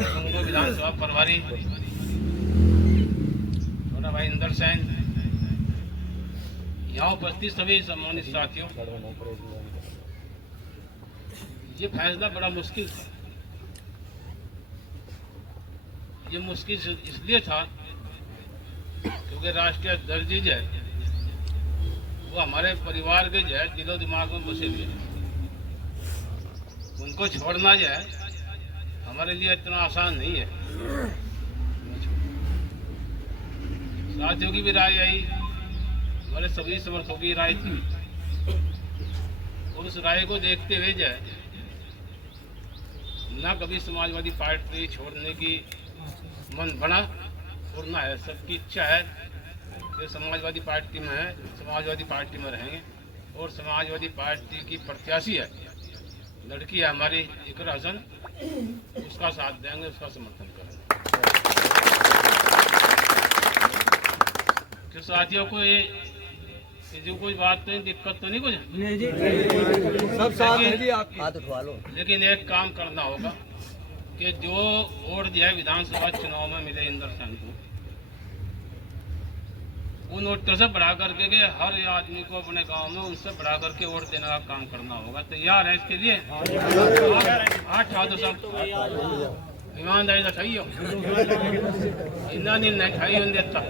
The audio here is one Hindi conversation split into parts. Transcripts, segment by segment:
और विधानसभा प्रभारी छोटा भाई इंदर सैन, यहाँ उपस्थित सभी सम्मानित साथियों, ये फैसला बड़ा मुश्किल था। ये मुश्किल इसलिए था क्योंकि राष्ट्रीय अध्यक्ष जी जो है वो हमारे परिवार के जो है दिलो दिमाग में बसे हुए हैं। उनको छोड़ना जो है हमारे लिए इतना आसान नहीं है। साथियों की भी राय आई, हमारे सभी समर्थकों की राय थी, और उस राय को देखते हुए जो है ना कभी समाजवादी पार्टी छोड़ने की मन बना और ना है सबकी इच्छा है कि समाजवादी पार्टी में है, समाजवादी पार्टी में रहेंगे। और समाजवादी पार्टी की प्रत्याशी है, लड़की है हमारी इकरा हसन, उसका साथ देंगे, उसका समर्थन करेंगे। तो साथियों को ये जो कोई बात तो नहीं, दिक्कत तो नहीं कुछ नहीं जी, सब साथ है जी, आपकी हाथ उठवा लो। लेकिन एक काम करना होगा कि जो वोट जो है विधानसभा चुनाव में मिले इंदर सैन को, उन वोटों से बढ़ा करके के हर आदमी को अपने गांव में उनसे बढ़ा करके वोट देने का काम करना होगा। तैयार है इसके लिए? हाँ, ठा दो सब ईमानदारी से ठाइयो, इन्ना नहीं ठाई होने देता।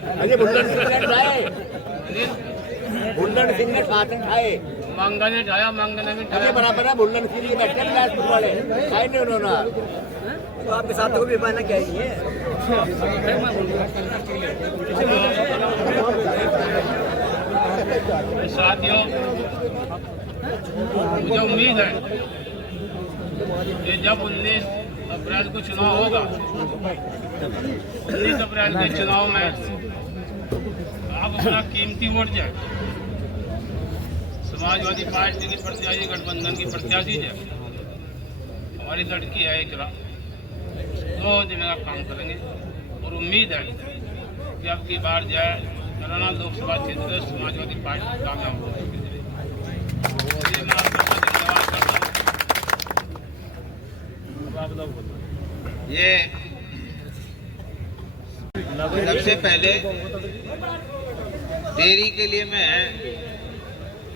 बुल्लन सिंह ने साथ खाए, मांगा ने ठाया, मांगा ने भी ठाया बराबर है। बुल्लन सिंह जी बैठे बिलासपुर वाले, खाए नहीं उन्होंने। तो आपके साथ को भी माना क्या है? साथियों, मुझे उम्मीद है कि जब 19 अप्रैल को चुनाव होगा, 19 अप्रैल के चुनाव में आप अपना कीमती वोट जाए समाजवादी पार्टी की प्रत्याशी, गठबंधन की प्रत्याशी जो हमारी लड़की है इकरा, दो देने का काम करेंगे। और उम्मीद है कि अब की बार जाए मुरैना लोकसभा क्षेत्र समाजवादी पार्टी कामयाब हो सके। मैं आपका धन्यवाद करता हूँ। ये सबसे पहले देरी के लिए मैं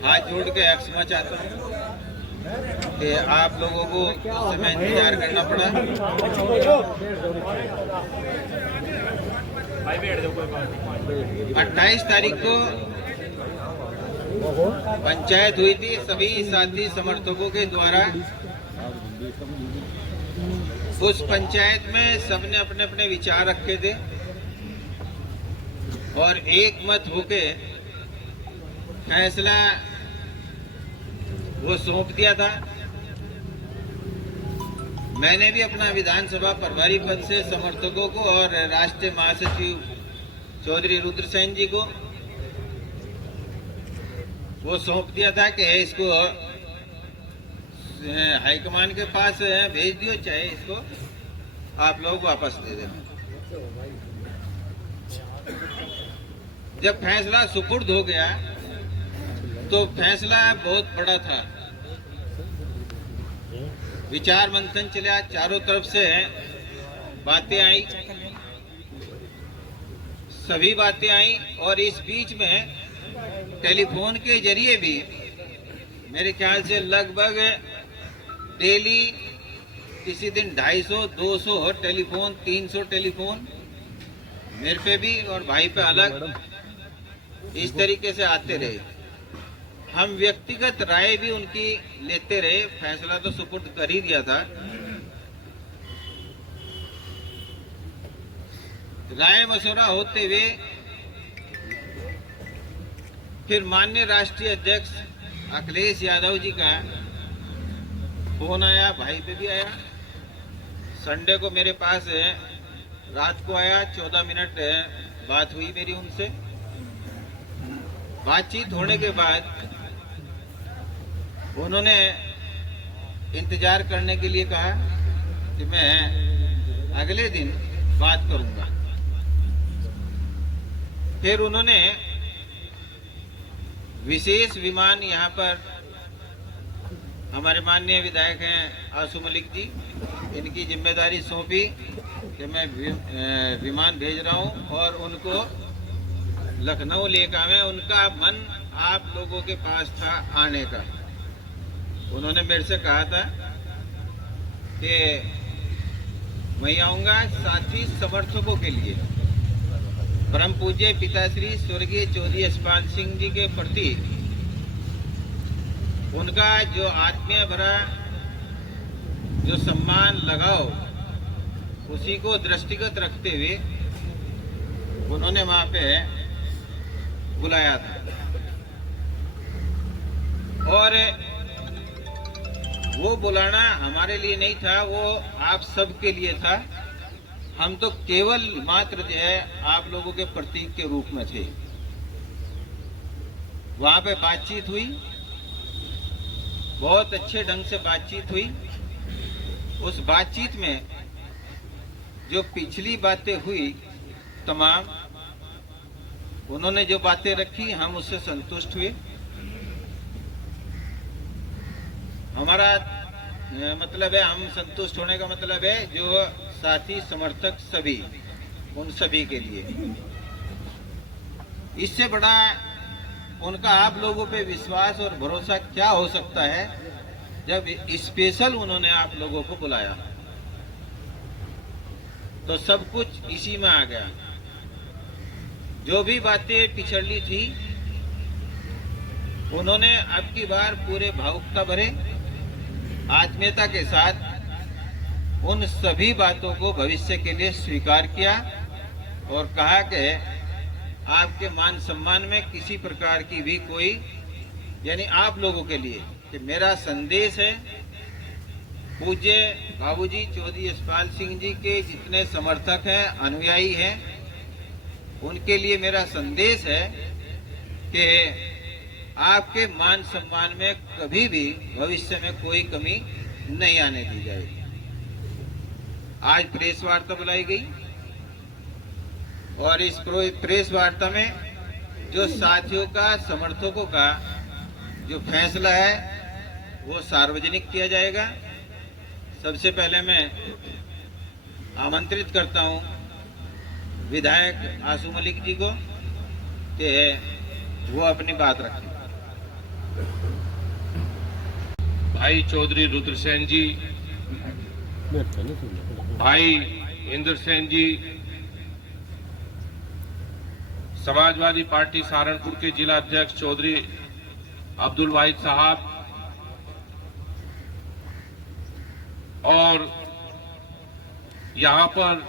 हाथ जोड़ के क्षमा चाहता हूँ कि आप लोगों को उस समय इंतजार करना पड़ा। 28 तारीख को पंचायत हुई थी सभी साथी समर्थकों के द्वारा। उस पंचायत में सबने अपने अपने विचार रखे थे और एक मत होके फैसला वो सौंप दिया था। मैंने भी अपना विधानसभा प्रभारी पद से समर्थकों को और राष्ट्रीय महासचिव चौधरी रुद्रसेन जी को वो सौंप दिया था कि इसको हाईकमान के पास भेज दियो, चाहे इसको आप लोग वापस दे देना। जब फैसला सुपुर्द हो गया तो फैसला बहुत बड़ा था। विचार मंथन चला, चारों तरफ से बातें आई, सभी बातें आई। और इस बीच में टेलीफोन के जरिए भी मेरे ख्याल से लगभग डेली किसी दिन 250, 200 टेलीफोन, 300 टेलीफोन मेरे पे भी और भाई पे अलग इस तरीके से आते रहे। हम व्यक्तिगत राय भी उनकी लेते रहे। फैसला तो सुपुर्द कर ही दिया था। राय मशवरा होते हुए फिर माननीय राष्ट्रीय अध्यक्ष अखिलेश यादव जी का फोन आया, भाई पे भी आया। संडे को मेरे पास रात को आया, 14 मिनट बात हुई मेरी उनसे। बातचीत होने के बाद उन्होंने इंतजार करने के लिए कहा कि मैं अगले दिन बात करूंगा। फिर उन्होंने विशेष विमान यहाँ पर हमारे माननीय विधायक हैं आसू मलिक जी, इनकी जिम्मेदारी सौंपी कि मैं विमान भेज रहा हूं और उनको लखनऊ लेकर आवे। उनका मन आप लोगों के पास था आने का। उन्होंने मेरे से कहा था कि मैं आऊँगा साथी समर्थकों के लिए। परम पूज्य पिताश्री स्वर्गीय चौधरी यशपाल सिंह जी के प्रति उनका जो आत्मीय भरा जो सम्मान लगाओ, उसी को दृष्टिगत रखते हुए उन्होंने वहां पे बुलाया था। और वो बुलाना हमारे लिए नहीं था, वो आप सबके लिए था। हम तो केवल मात्र जो है आप लोगों के प्रतीक के रूप में थे। वहां पे बातचीत हुई, बहुत अच्छे ढंग से बातचीत हुई। उस बातचीत में जो पिछली बातें हुई तमाम, उन्होंने जो बातें रखी हम उससे संतुष्ट हुए। हमारा मतलब है, हम संतुष्ट होने का मतलब है जो साथी समर्थक सभी, उन सभी के लिए। इससे बड़ा उनका आप लोगों पे विश्वास और भरोसा क्या हो सकता है जब स्पेशल उन्होंने आप लोगों को बुलाया। तो सब कुछ इसी में आ गया। जो भी बातें पिछड़ी थी उन्होंने अब की बार पूरे भावुकता भरे आत्मीयता के साथ उन सभी बातों को भविष्य के लिए स्वीकार किया और कहा कि आपके मान सम्मान में किसी प्रकार की भी कोई, यानी आप लोगों के लिए कि मेरा संदेश है, पूज्य बाबूजी चौधरी यशपाल सिंह जी के जितने समर्थक हैं, अनुयायी हैं, उनके लिए मेरा संदेश है कि आपके मान सम्मान में कभी भी भविष्य में कोई कमी नहीं आने दी जाएगी। आज प्रेस वार्ता बुलाई गई और इस प्रेस वार्ता में जो साथियों का, समर्थकों का जो फैसला है वो सार्वजनिक किया जाएगा। सबसे पहले मैं आमंत्रित करता हूं विधायक आसू मलिक जी को कि वो अपनी बात रखें। भाई चौधरी रुद्रसेन जी, भाई इंद्र सेन जी, समाजवादी पार्टी सहारनपुर के जिला अध्यक्ष चौधरी अब्दुल वाहिद साहब और यहाँ पर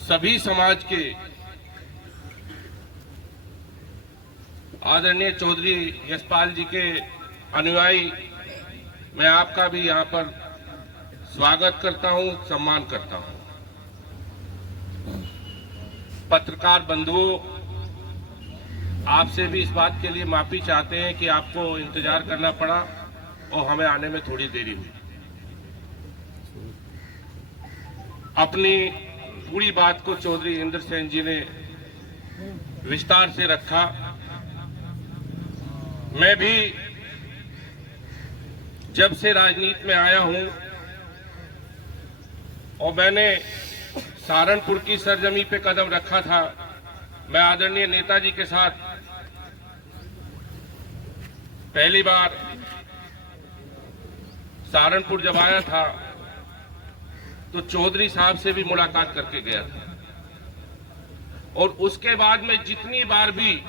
सभी समाज के आदरणीय चौधरी यशपाल जी के अनुयायी, मैं आपका भी यहाँ पर स्वागत करता हूँ, सम्मान करता हूँ। पत्रकार बंधुओं, आपसे भी इस बात के लिए माफी चाहते हैं कि आपको इंतजार करना पड़ा और हमें आने में थोड़ी देरी हुई। अपनी पूरी बात को चौधरी इंद्र सेन जी ने विस्तार से रखा। मैं भी जब से राजनीति में आया हूं और मैंने सहारनपुर की सरजमी पे कदम रखा था, मैं आदरणीय नेताजी के साथ पहली बार सहारनपुर जब आया था तो चौधरी साहब से भी मुलाकात करके गया था। और उसके बाद में जितनी बार भी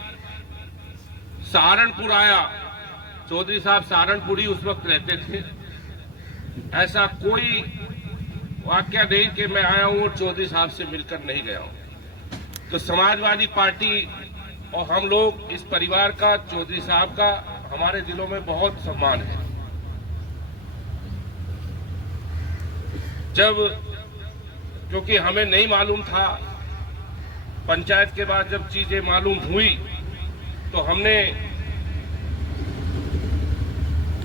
सहारनपुर आया, चौधरी साहब सहारनपुर ही उस वक्त रहते थे, ऐसा कोई वाकया नहीं कि मैं आया हूं और चौधरी साहब से मिलकर नहीं गया हूं। तो समाजवादी पार्टी और हम लोग इस परिवार का, चौधरी साहब का हमारे दिलों में बहुत सम्मान है। जब, क्योंकि हमें नहीं मालूम था, पंचायत के बाद जब चीजें मालूम हुई तो हमने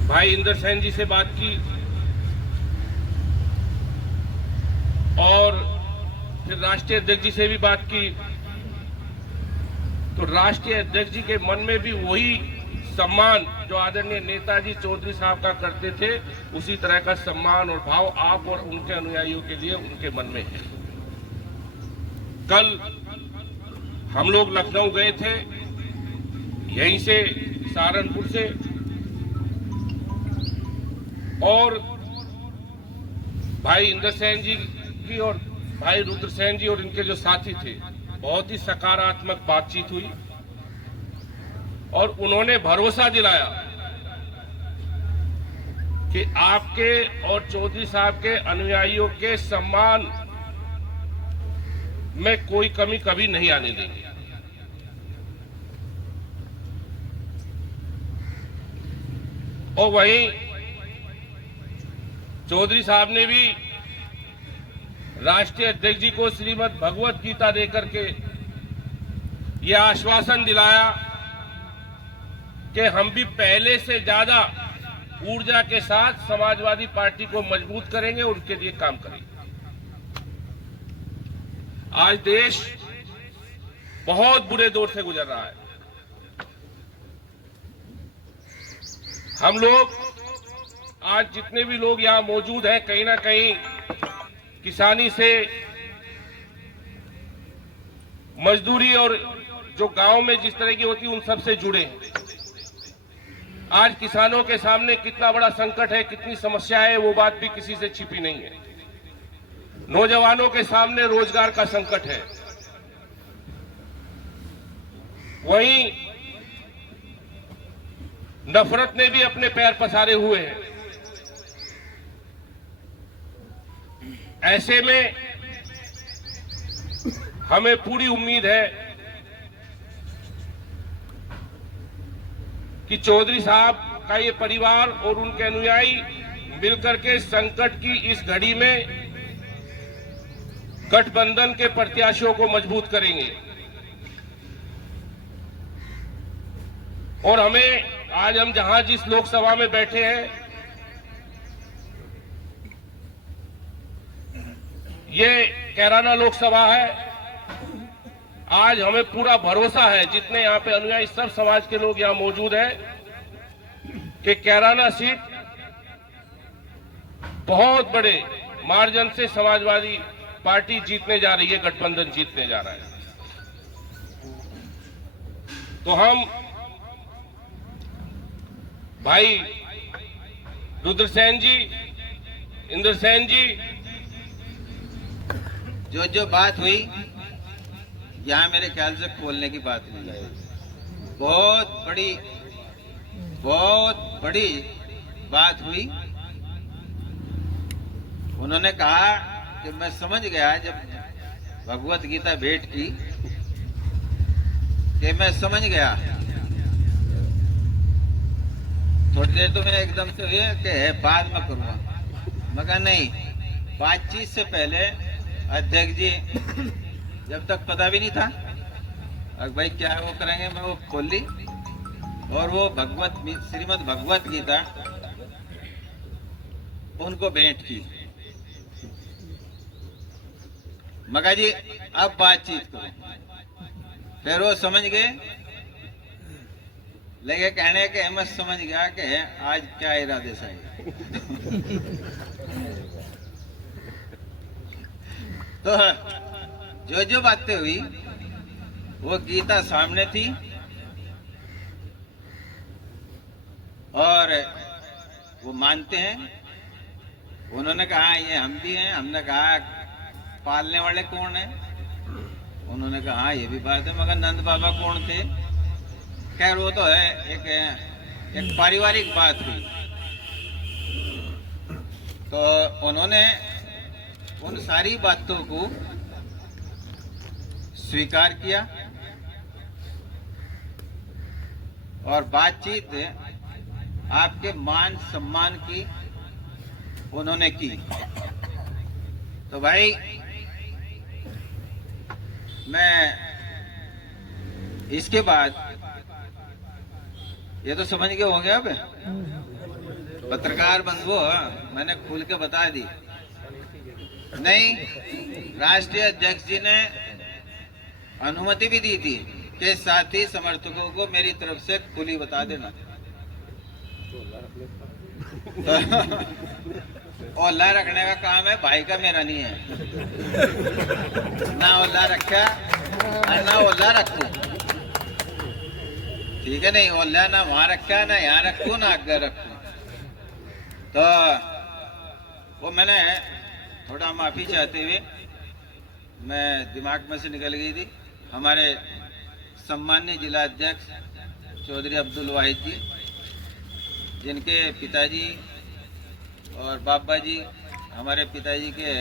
भाई इंद्र सेन जी से बात की और फिर राष्ट्रीय अध्यक्ष जी से भी बात की। तो राष्ट्रीय अध्यक्ष जी के मन में भी वही सम्मान जो आदरणीय नेताजी चौधरी साहब का करते थे, उसी तरह का सम्मान और भाव आप और उनके अनुयायियों के लिए उनके मन में है। कल हम लोग लखनऊ गए थे, यहीं से सहारनपुर से, और भाई इंद्रसेन जी की और भाई रुद्रसेन जी और इनके जो साथी थे, बहुत ही सकारात्मक बातचीत हुई और उन्होंने भरोसा दिलाया कि आपके और चौधरी साहब के अनुयायियों के सम्मान में कोई कमी कभी नहीं आने देंगे। और वहीं चौधरी साहब ने भी राष्ट्रीय अध्यक्ष जी को श्रीमद् भगवत गीता देकर के यह आश्वासन दिलाया कि हम भी पहले से ज्यादा ऊर्जा के साथ समाजवादी पार्टी को मजबूत करेंगे और उसके लिए काम करेंगे। आज देश बहुत बुरे दौर से गुजर रहा है। हम लोग आज जितने भी लोग यहां मौजूद हैं, कहीं ना कहीं किसानी से, मजदूरी और जो गांव में जिस तरह की होती है उन सब से जुड़े हैं। आज किसानों के सामने कितना बड़ा संकट है, कितनी समस्या है, वो बात भी किसी से छिपी नहीं है। नौजवानों के सामने रोजगार का संकट है। वहीं नफरत ने भी अपने पैर पसारे हुए हैं। ऐसे में हमें पूरी उम्मीद है कि चौधरी साहब का ये परिवार और उनके अनुयायी मिलकर के संकट की इस घड़ी में गठबंधन के प्रत्याशियों को मजबूत करेंगे। और हमें आज हम जहां जिस लोकसभा में बैठे हैं, ये कैराना लोकसभा है। आज हमें पूरा भरोसा है, जितने यहाँ पे अनुयायी सब समाज के लोग यहाँ मौजूद हैं, कि कैराना सीट बहुत बड़े मार्जिन से समाजवादी पार्टी जीतने जा रही है, गठबंधन जीतने जा रहा है। तो हम भाई रुद्रसेन जी, इंद्रसेन जी, जो बात हुई यहाँ मेरे ख्याल से खोलने की बात नहीं है। बहुत बड़ी बात हुई। उन्होंने कहा कि मैं समझ गया जब भगवत गीता भेंट की, कि मैं समझ गया। थोड़ी देर तो मैं एकदम से हुई कि बाद में करूँगा, मगर नहीं, बातचीत से पहले अध्यक्ष जी जब तक पता भी नहीं था भाई क्या वो करेंगे, मैं वो खोल ली और वो श्रीमद् भगवत गीता उनको भेंट की। मगा जी अब बातचीत करो। फिर वो समझ गए, लगे कहने के मैं समझ गया कि आज क्या इरादे से तो जो बातें हुई वो गीता सामने थी और वो मानते हैं। उन्होंने कहा ये हम भी हैं। हमने कहा पालने वाले कौन है? उन्होंने कहा हाँ ये भी बात है, मगर नंद बाबा कौन थे? खैर वो तो है, एक पारिवारिक बात हुई। तो उन्होंने उन सारी बातों को स्वीकार किया और बातचीत आपके मान सम्मान की उन्होंने की। तो भाई मैं इसके बाद ये तो समझ गए होंगे, अब पत्रकार बंधुओं मैंने खुल के बता दी। नहीं, राष्ट्रीय अध्यक्ष जी ने अनुमति भी दी थी कि साथी समर्थकों को मेरी तरफ से खुली बता देना। तो ओला रखने का काम है भाई का, मेरा नहीं है। ना ओला रखा और ना ओला रखू, ठीक है नहीं। ओला ना वहां रखा, ना यहाँ रखू, ना आगे रखू। तो वो मैंने थोड़ा माफी चाहते हुए, मैं दिमाग में से निकल गई थी। हमारे सम्मान्य जिला अध्यक्ष चौधरी अब्दुल वाहिद जी, जिनके पिताजी और बाबा जी हमारे पिताजी के